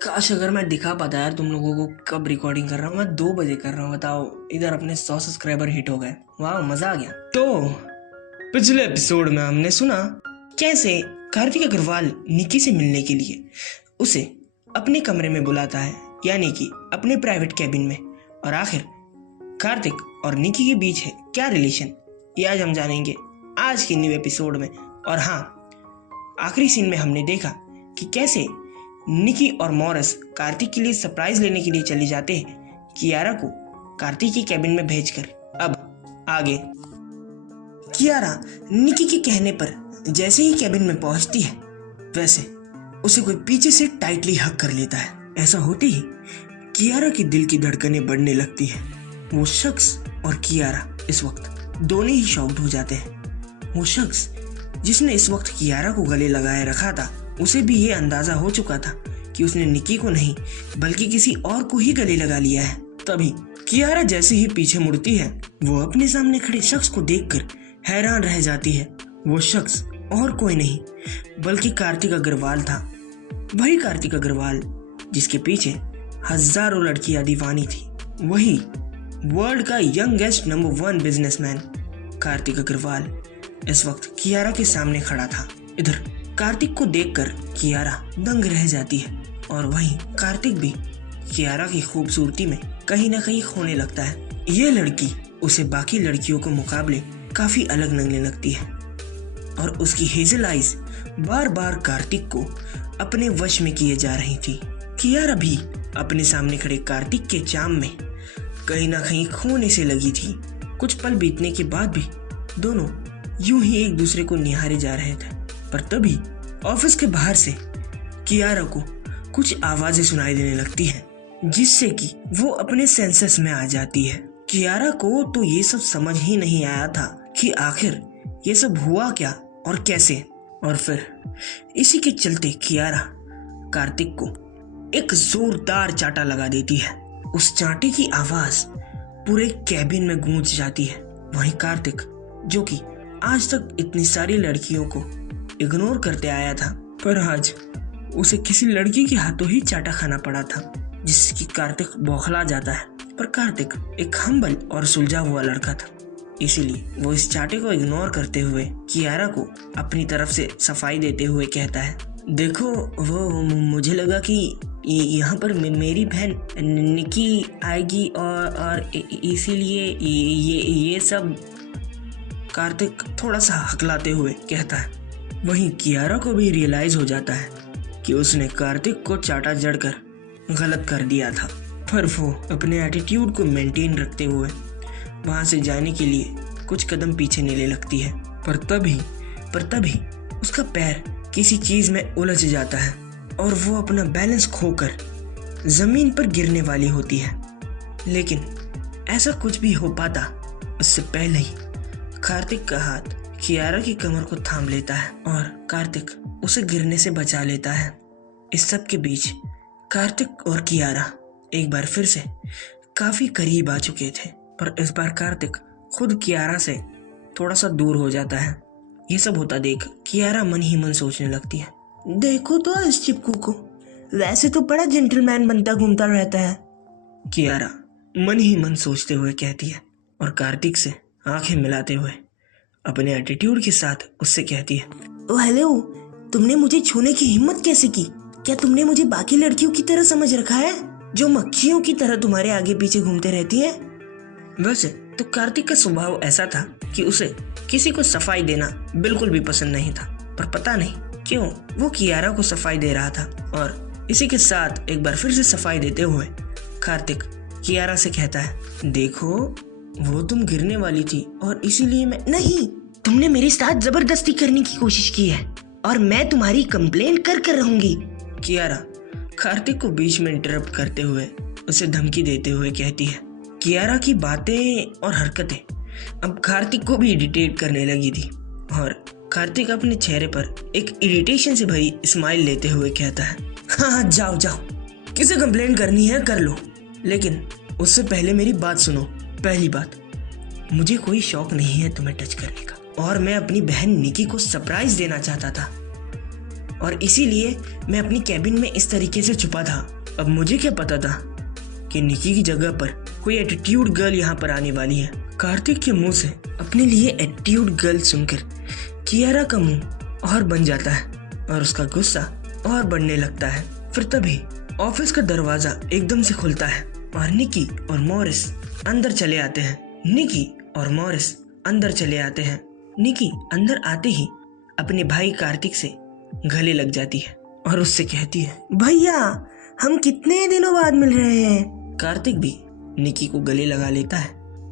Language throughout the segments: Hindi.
काश अगर मैं दिखा पाता यार तुम लोगों को कब रिकॉर्डिंग कर रहा हूँ। मैं 2 बजे कर रहा हूँ, बताओ। इधर अपने 100 सब्सक्राइबर हिट हो गए। वाह, मजा आ गया। तो पिछले एपिसोड में हमने सुना कैसे कार्तिक अग्रवाल निकी से मिलने के लिए उसे अपने कमरे में बुलाता है, यानी कि अपने प्राइवेट कैबिन में। और आखिर कार्तिक और निकी के बीच है क्या रिलेशन, ये आज हम जानेंगे आज के न्यू एपिसोड में। और हाँ, आखिरी सीन में हमने देखा कि कैसे निकी और मॉरिस कार्तिक के लिए सरप्राइज लेने के लिए चले जाते हैं कियारा को कार्तिक की कैबिन में भेजकर। अब आगे कियारा निकी के कहने पर जैसे ही कैबिन में पहुंचती है वैसे उसे कोई पीछे से टाइटली हग कर लेता है। ऐसा होते ही कियारा की दिल की धड़कनें बढ़ने लगती है। वो शख्स और कियारा इस वक्त दोनों ही शॉक्ड हो जाते हैं। वो शख्स जिसने इस वक्त कियारा को गले लगाए रखा था, उसे भी ये अंदाजा हो चुका था कि उसने निकी को नहीं बल्कि किसी और को ही गले लगा लिया है। तभी कियारा जैसे ही पीछे मुड़ती है वो अपने सामने खड़े शख्स को देखकर हैरान रह जाती है। वो शख्स और कोई नहीं बल्कि कार्तिक अग्रवाल था। वही कार्तिक अग्रवाल जिसके पीछे हजारों लड़कियां दीवानी थी। वही वर्ल्ड का youngest number 1 businessman Kartik Agarwal इस वक्त कियारा के सामने खड़ा था। इधर कार्तिक को देखकर कियारा दंग रह जाती है और वहीं कार्तिक भी कियारा की खूबसूरती में कहीं ना कहीं खोने लगता है। ये लड़की उसे बाकी लड़कियों के मुकाबले काफी अलग लगने लगती है और उसकी हेजल आइज बार बार कार्तिक को अपने वश में किए जा रही थी। कियारा भी अपने सामने खड़े कार्तिक के चाम में कहीं ना कहीं खोने से लगी थी। कुछ पल बीतने के बाद भी दोनों यूं ही एक दूसरे को निहारे जा रहे थे, पर तभी ऑफिस के बाहर से कियारा को कुछ आवाजें सुनाई देने लगती है जिससे कि वो अपने सेंसेस में आ जाती है। कियारा को तो ये सब समझ ही नहीं आया था कि आखिर ये सब हुआ क्या और कैसे। और फिर इसी के चलते कियारा कार्तिक को एक जोरदार चांटा लगा देती है। उस चांटे की आवाज पूरे कैबिन में गूंज जाती है। वहीं कार्तिक, जो कि आज तक इतनी सारी लड़कियों को इग्नोर करते आया था, पर आज उसे किसी लड़की के हाथों ही चाटा खाना पड़ा था, जिसकी कार्तिक बौखला जाता है। पर कार्तिक एक हम्बल और सुलझा हुआ लड़का था, इसीलिए वो इस चाटे को इग्नोर करते हुए कियारा को अपनी तरफ से सफाई देते हुए कहता है, देखो वो मुझे लगा कि यहाँ पर मेरी बहन निकी आएगी और इसीलिए ये सब। कार्तिक थोड़ा सा हकलाते हुए कहता है। वहीं कियारा को भी रियलाइज हो जाता है कि उसने कार्तिक को चाटा जड़कर गलत कर दिया था, पर वो अपने एटीट्यूड को मेंटेन रखते हुए वहां से जाने के लिए कुछ कदम पीछे लेने लगती है। पर तभी उसका पैर किसी चीज में उलझ जाता है और वो अपना बैलेंस खोकर जमीन पर गिरने वाली होती है। लेकिन ऐसा कुछ भी हो पाता उससे पहले ही कार्तिक का हाथ कियारा की कमर को थाम लेता है और कार्तिक उसे गिरने से बचा लेता है। इस सब के बीच कार्तिक और कियारा एक बार फिर से काफी करीब आ चुके थे, पर इस बार कार्तिक खुद कियारा से थोड़ा सा दूर हो जाता है। ये सब होता देख कियारा मन ही मन सोचने लगती है, देखो तो इस चिपकू को, वैसे तो बड़ा जेंटलमैन बनता घूमता रहता है। कियारा मन ही मन सोचते हुए कहती है और कार्तिक से आंखें मिलाते हुए अपने एटीट्यूड के साथ उससे कहती है, ओ हेलो, तुमने मुझे छूने की हिम्मत कैसे की? क्या तुमने मुझे बाकी लड़कियों की तरह समझ रखा है जो मक्खियों की तरह तुम्हारे आगे पीछे घूमते रहती हैं? वैसे तो कार्तिक का स्वभाव ऐसा था कि उसे किसी को सफाई देना बिल्कुल भी पसंद नहीं था, पर पता नहीं क्यों वो कियारा को सफाई दे रहा था। और इसी के साथ एक बार फिर से सफाई देते हुए कार्तिक कियारा से कहता है, देखो वो तुम गिरने वाली थी और इसीलिए मैं नहीं, तुमने मेरे साथ जबरदस्ती करने की कोशिश की है और मैं तुम्हारी कंप्लेन कर रहूंगी। कियारा कार्तिक को बीच में इंटरप्ट करते हुए उसे धमकी देते हुए कहती है। कियारा की बातें और हरकतें अब कार्तिक को भी इरिटेट करने लगी थी और कार्तिक अपने चेहरे पर एक इरिटेशन से भरी स्माइल लेते हुए कहता है, हाँ जाओ किसे कंप्लेन करनी है कर लो, लेकिन उससे पहले मेरी बात सुनो। पहली बात, मुझे कोई शौक नहीं है तुम्हें टच करने का और मैं अपनी बहन निकी को सरप्राइज देना चाहता था। और इसीलिए मैं अपनी कैबिन में इस तरीके से छुपा था। अब मुझे क्या पता था कि निकी की जगह पर कोई एटीट्यूड गर्ल यहाँ पर आने वाली है। कार्तिक के मुंह से अपने लिए एटीट्यूड गर्ल सुनकर कियारा का मुंह और बन जाता है और उसका गुस्सा और बढ़ने लगता है। फिर तभी ऑफिस का दरवाजा एकदम से खुलता है और निकी और मॉरिस अंदर चले आते हैं। निकी अंदर आते ही अपने भाई कार्तिक से गले लग जाती है और उससे कहती है, भैया हम कितने दिनों बाद मिल रहे हैं। कार्तिक भी निकी को गले लगा लेता है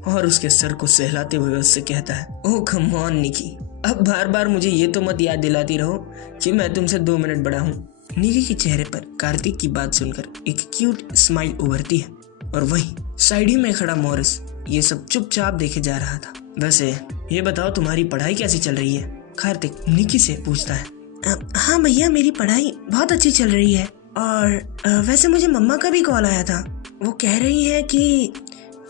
और उसके सर को सहलाते हुए उससे कहता है, ओह कम ऑन निकी, अब बार बार मुझे ये तो मत याद दिलाती रहो कि मैं तुमसे 2 मिनट बड़ा हूँ। निकी के चेहरे पर कार्तिक की बात सुनकर एक क्यूट स्माइल उभरती है और वहीं साइड ही में खड़ा मॉरिस ये सब चुपचाप देखे जा रहा था। वैसे ये बताओ तुम्हारी पढ़ाई कैसी चल रही है? कार्तिक निकी से पूछता है। हाँ भैया मेरी पढ़ाई बहुत अच्छी चल रही है और वैसे मुझे मम्मा का भी कॉल आया था। वो कह रही है कि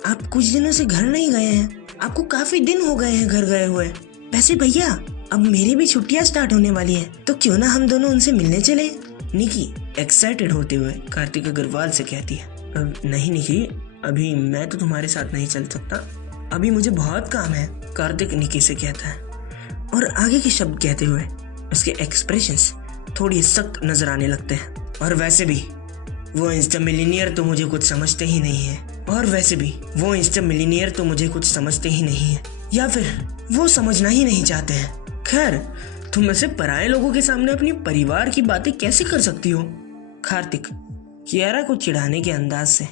आप कुछ दिनों से घर नहीं गए हैं, आपको काफी दिन हो गए हैं घर गए हुए। वैसे भैया अब मेरी भी छुट्टियां स्टार्ट होने वाली है, तो क्यों ना हम दोनों उनसे मिलने चले। निकी एक्साइटेड होते हुए कार्तिक अग्रवाल से कहती है, नहीं निकी, अभी मैं तो तुम्हारे साथ नहीं चल सकता, अभी मुझे बहुत काम है। कार्तिक निकी से कहता है और आगे के शब्द कहते हुए उसके एक्सप्रेशंस थोड़ी सख्त नजर आने लगते हैं। और वैसे भी वो इंस्टा मिलीनियर तो मुझे कुछ समझते ही नहीं है, या फिर वो समझना ही नहीं चाहते हैं। खैर तुम ऐसे पराये लोगों के सामने अपनी परिवार की बातें कैसे कर सकती हो? कार्तिक कियारा को चिढ़ाने के अंदाज से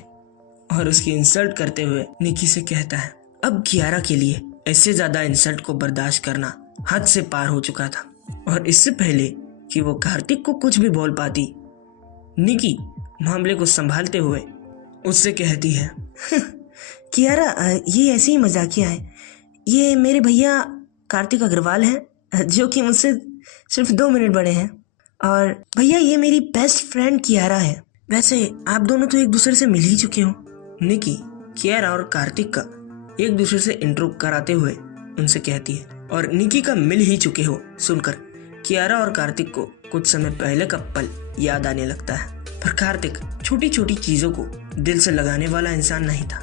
और उसकी इंसल्ट करते हुए निकी से कहता है। अब कियारा के लिए इससे ज्यादा इंसल्ट को बर्दाश्त करना हद से पार हो चुका था और इससे पहले कि वो कार्तिक को कुछ भी बोल पाती, निकी मामले को संभालते हुए उससे कहती है, कियारा ये ऐसे ही मजाकिया है, ये मेरे भैया कार्तिक अग्रवाल हैं जो कि मुझसे सिर्फ 2 मिनट बड़े हैं, और भैया ये मेरी बेस्ट फ्रेंड कियारा है। वैसे आप दोनों तो एक दूसरे से मिल ही चुके हो। निकी कियारा और कार्तिक का एक दूसरे से इंट्रो कराते हुए उनसे कहती है और निकी का मिल ही चुके हो सुनकर कियारा और कार्तिक को कुछ समय पहले का पल याद आने लगता है। पर कार्तिक छोटी छोटी चीजों को दिल से लगाने वाला इंसान नहीं था।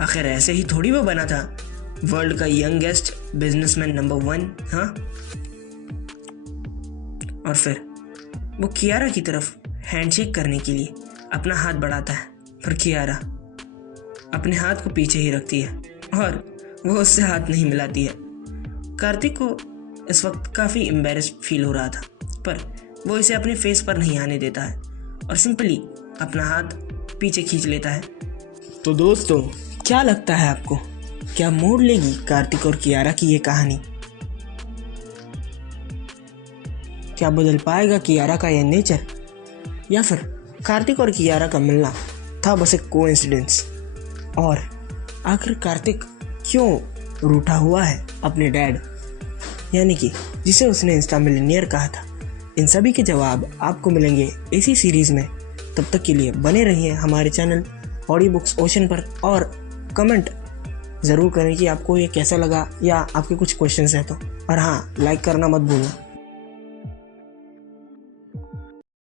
आखिर ऐसे ही थोड़ी वो बना था वर्ल्ड का यंगेस्ट बिजनेसमैन नंबर 1। हाँ, और फिर वो कियारा की तरफ हैंडशेक करने के लिए अपना हाथ बढ़ाता है, पर कियारा अपने हाथ को पीछे ही रखती है और वो उससे हाथ नहीं मिलाती है। कार्तिक को इस वक्त काफ़ी एम्बैरेस्ड फील हो रहा था, पर वो इसे अपने फेस पर नहीं आने देता है और सिंपली अपना हाथ पीछे खींच लेता है। तो दोस्तों क्या लगता है आपको, क्या मोड़ लेगी कार्तिक और कियारा की ये कहानी? क्या बदल पाएगा कियारा का यह नेचर, या फिर कार्तिक और कियारा का मिलना था बस एक कोइंसिडेंस? और आखिर कार्तिक क्यों रूठा हुआ है अपने डैड यानी कि जिसे उसने इंस्टा मिलीनियर कहा था? इन सभी के जवाब आपको मिलेंगे इसी सीरीज़ में। तब तक के लिए बने रहिए हमारे चैनल ऑडियो बुक्स ओशन पर और कमेंट ज़रूर करें कि आपको ये कैसा लगा या आपके कुछ क्वेश्चंस हैं तो। और हाँ, लाइक करना मत भूलना।